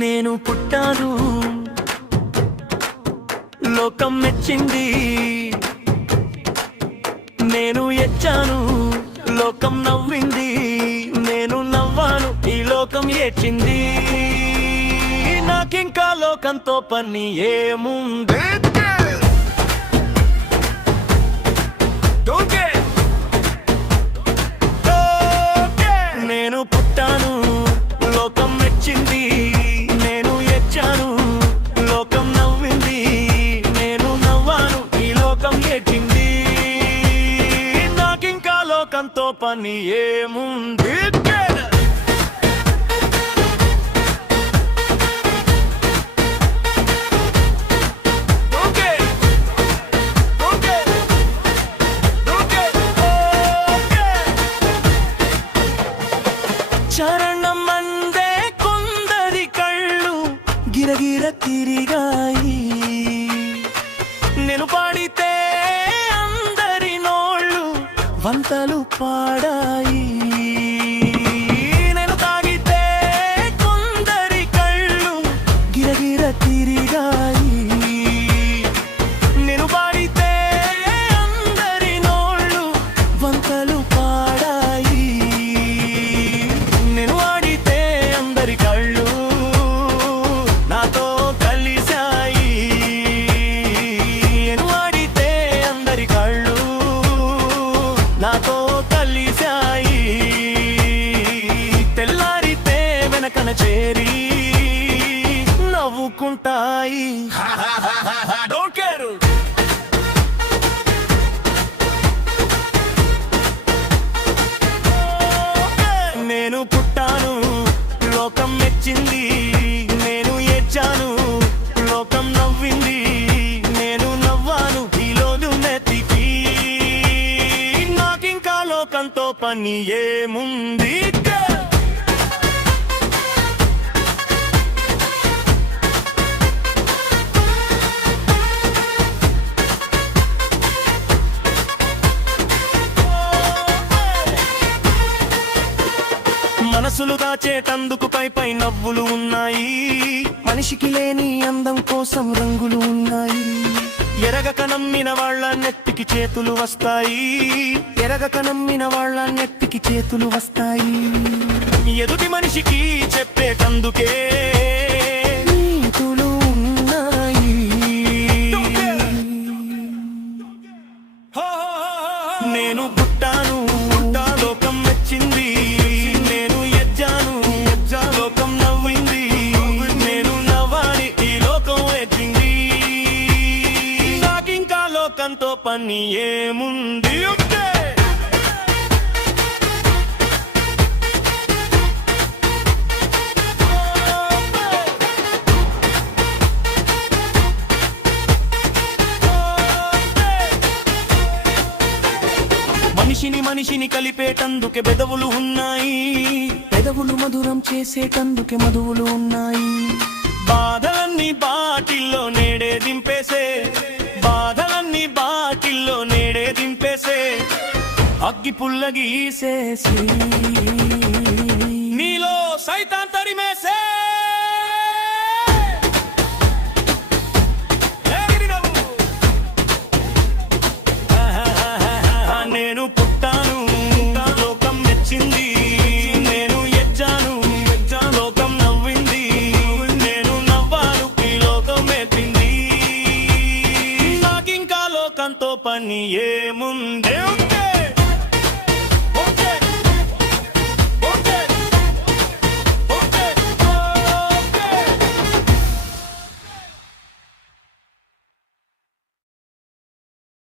నేను పుట్టాను, లోకం మెచ్చింది. నేను ఎచ్చాను, లోకం నవ్వింది. నేను నవ్వాను, ఈ లోకం ఏడ్చింది. నాకింకా లోకంతో పని ఏముంది? నేను పుట్టాను, లోకం మెచ్చింది. నేను ఎచ్చాను, లోకం నవ్వింది. నేను నవ్వాను, ఈ లోకం ఏడ్చింది. నాకింకా లోకంతో పని ఏముంది? చరణమందే కొందరి కళ్ళు గిరగిర తిరిగాయి. నేను పాడితే అందరి నోళ్ళు వంతలు పాడాయి. నేను తాగితే కొందరి కళ్ళు గిరగిర తిరిగాయి. నేను పాడితే అందరి నోళ్ళు వంతలు పాడాయి. నేను ఆడితే అందరి కళ్ళు నాతో కలిశాయి. నేను ఆడితే అందరి కళ్ళు నాతో కలిశాయి. తెల్లారితే వెనకన చేరి నవ్వుకుంటాయి. Don't care. నేను పుట్టాను, లోకం మెచ్చింది. నేను ఏడ్చాను, లోకం నవ్వింది. నేను నవ్వాను, ఈ లోదు నెత్తికి. నాకింకా లోకంతో పని ఏముంది? మనసులు దాచేటందుకు పై నవ్వులు ఉన్నాయి. మనిషికి లేని అందం కోసం రంగులు ఉన్నాయి. ఎరగక నమ్మిన వాళ్ళ నెత్తికి చేతులు వస్తాయి. ఎరగక నమ్మిన వాళ్ళ నెత్తికి చేతులు వస్తాయి. ఎదుటి మనిషికి చెప్పేటందుకే నీతులు ఉన్నాయి. నేను పుట్టాను, లోకం మెచ్చింది. నేను ఎచ్చాను, లోకం నవ్వింది. నేను నవ్వాలి, ఈ లోకం ఏడ్చింది. నాకింకా లోకంతో పని ఏముంది? మనిషిని కలిపేటందుకే పెదవులు ఉన్నాయి. పెదవులు మధురం చేసేటందుకే మధువులు ఉన్నాయి. బాధలన్నీ బాటిల్లో నేడే దింపేసే. బాధలన్నీ బాటిల్లో నేడే దింపేసే. అగ్గి పుల్ల గీసేసి నీలో సైతాన్ తరిమేసే. నేను పుట్టాను, లోకం మెచ్చింది. నేను ఎచ్చాను, లోకం నవ్వింది. నేను నవ్వాను, ఈ లోకం మెచ్చింది. నాకింకా లోకంతో పని ఏముంది?